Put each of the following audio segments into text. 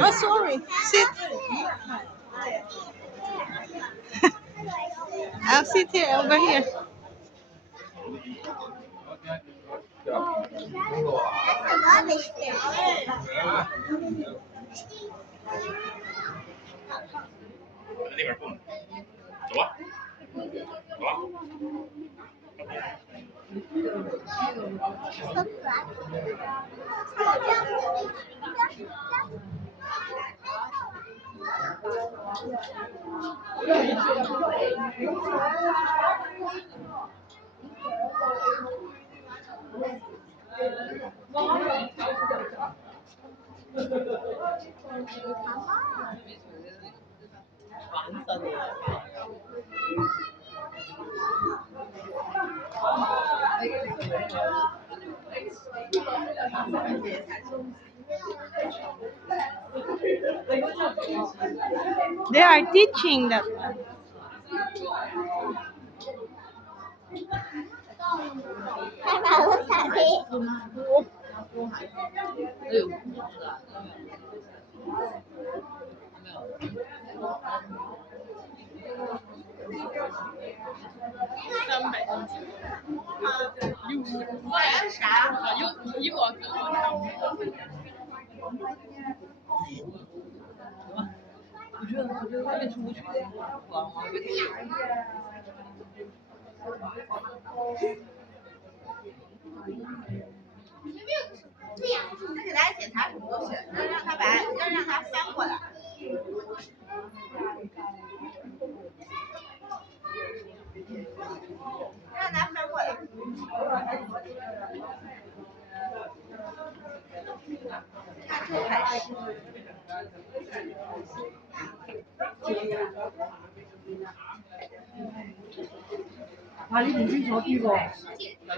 Oh, sorry. Sit. I'll sit here over here. They are teaching that one. 太把我踩飞。再给大家检查什么东西？让他翻过来。让他翻过来。他就还是。啊！你唔清楚啲喎，唉，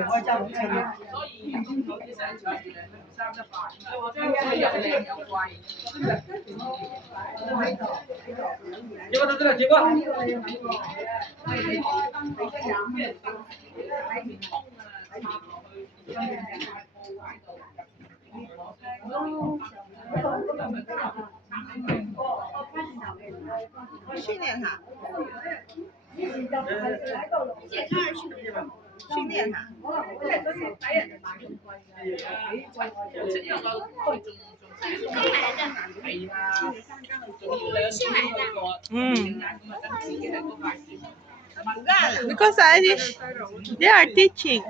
開揸好清啊！唔清楚啲寫住結果到這個結果。训练他。训练他。Because they are teaching.